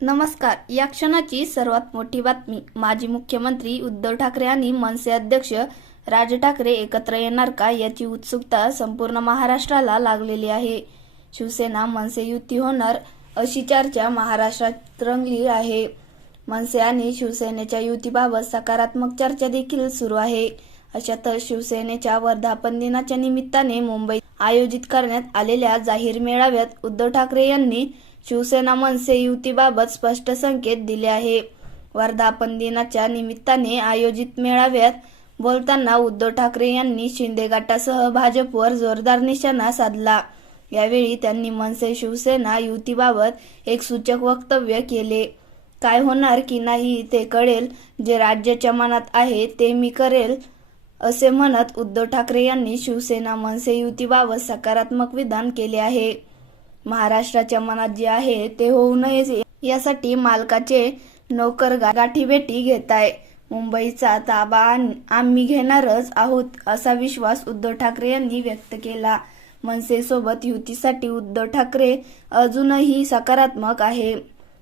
नमस्कार. या क्षणाची सर्वात मोठी बातमी. माजी मुख्यमंत्री उद्धव ठाकरे आणि मनसे अध्यक्ष राज ठाकरे एकत्र येणार का, याची उत्सुकता संपूर्ण महाराष्ट्राला लागलेली आहे. शिवसेना मनसे युती होणार अशी चर्चा महाराष्ट्रात रंगली आहे. मनसे आणि शिवसेनेच्या युतीबाबत सकारात्मक चर्चा देखील सुरू आहे. अशातच शिवसेनेच्या वर्धापन दिनाच्या निमित्ताने मुंबईत आयोजित करण्यात आलेल्या जाहीर मेळाव्यात उद्धव ठाकरे यांनी शिवसेना मनसे युतीबाबत स्पष्ट संकेत दिले आहे. वर्धापन दिनाच्या निमित्ताने आयोजित मेळाव्यात बोलताना उद्धव ठाकरे यांनी शिंदे गटासह भाजपवर जोरदार निशाणा साधला. यावेळी त्यांनी मनसे शिवसेना युतीबाबत एक सूचक वक्तव्य केले. काय होणार की नाही ते कळेल, जे राज्याच्या मनात आहे ते मी करेल, असे म्हणत उद्धव ठाकरे यांनी शिवसेना मनसे युतीबाबत सकारात्मक विधान केले आहे. महाराष्ट्राच्या मनात जे आहे ते होऊ नये यासाठी मालकाचे नोकर गाठीभेटी घेताय. मुंबईचा ताबा आम्ही घेणारच आहोत, असा विश्वास उद्धव ठाकरे यांनी व्यक्त केला. मनसेसोबत युतीसाठी उद्धव ठाकरे अजूनही सकारात्मक आहे.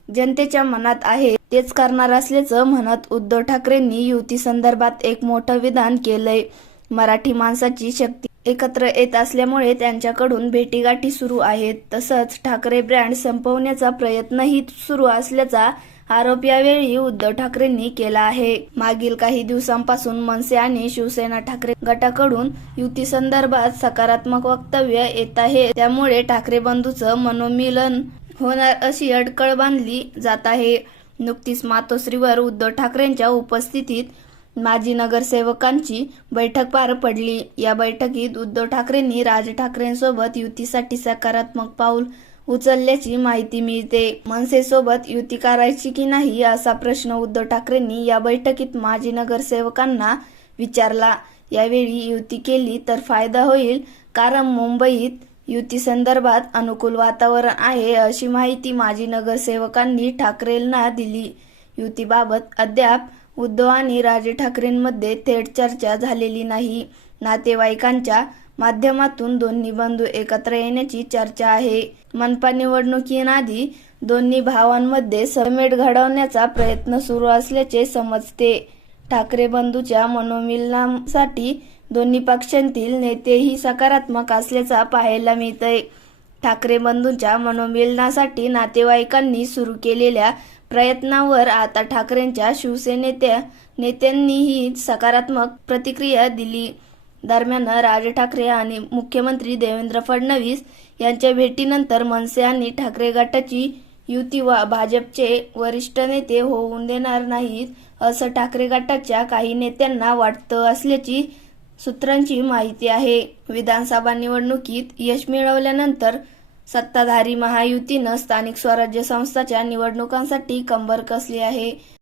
जनतेच्या मनात आहे तेच करणार असल्याचं म्हणत उद्धव ठाकरेंनी युती संदर्भात एक मोठं विधान केलंय. मराठी माणसाची शक्ती एकत्र येत असल्यामुळे त्यांच्याकडून भेटीगाठी सुरू आहेत. तसंच ठाकरे ब्रँड संपवण्याचा प्रयत्नही सुरू असल्याचा आरोप यावेळी उद्धव ठाकरेंनी केला आहे. मागील काही दिवसांपासून मनसे आणि शिवसेना ठाकरे गटाकडून युती संदर्भात सकारात्मक वक्तव्य येत आहे. त्यामुळे ठाकरे बंधूंचं मनोमिलन होणार अशी अटकळ बांधली जात आहे. नुकतीच मातोश्रीवर उद्धव ठाकरेंच्या उपस्थितीत माजी नगरसेवकांची बैठक पार पडली. या बैठकीत उद्धव ठाकरेंनी राज ठाकरेंसोबत युतीसाठी सकारात्मक पाऊल उचलल्याची माहिती मिळते. मनसेसोबत युती करायची की नाही, असा प्रश्न उद्धव ठाकरेंनी या बैठकीत माजी नगरसेवकांना विचारला. यावेळी युती केली तर फायदा होईल, कारण मुंबईत युती संदर्भात अनुकूल वातावरण आहे, अशी माहिती माजी नगरसेवकांनी ठाकरेंना दिली. युतीबाबत अद्याप उद्धव आणि राज ठाकरेंमध्ये थेट चर्चा झालेली नाही. नातेवाईकांच्या माध्यमातून दोन्ही बंधू एकत्र येण्याची चर्चा आहे. मनपा निवडणुकीआधी दोन्ही भावांमध्ये समेट घडवण्याचा प्रयत्न सुरू असल्याचे समजते. ठाकरे बंधूंच्या मनोमिलनासाठी दोन्ही पक्षांतील नेतेही सकारात्मक असल्याचा पाहायला मिळतंय. ठाकरे बंधूंच्या मनोमिलनासाठी नातेवाईकांनी सुरू केलेल्या प्रयत्नावर आता ठाकरेंच्या शिवसेनेच्या नेत्यांनीही सकारात्मक प्रतिक्रिया दिली. दरम्यान राज ठाकरे आणि मुख्यमंत्री देवेंद्र फडणवीस यांच्या भेटीनंतर मनसे आणि ठाकरे गटाची युती भाजपचे वरिष्ठ नेते होऊन देणार नाहीत, असं ठाकरे गटाच्या काही नेत्यांना वाटतं असल्याची सूत्रांची माहिती आहे. विधानसभा निवडणुकीत यश मिळवल्यानंतर सत्ताधारी महायुतीनं स्थानिक स्वराज्य संस्थांच्या निवडणुकांसाठी कंबर कसली आहे.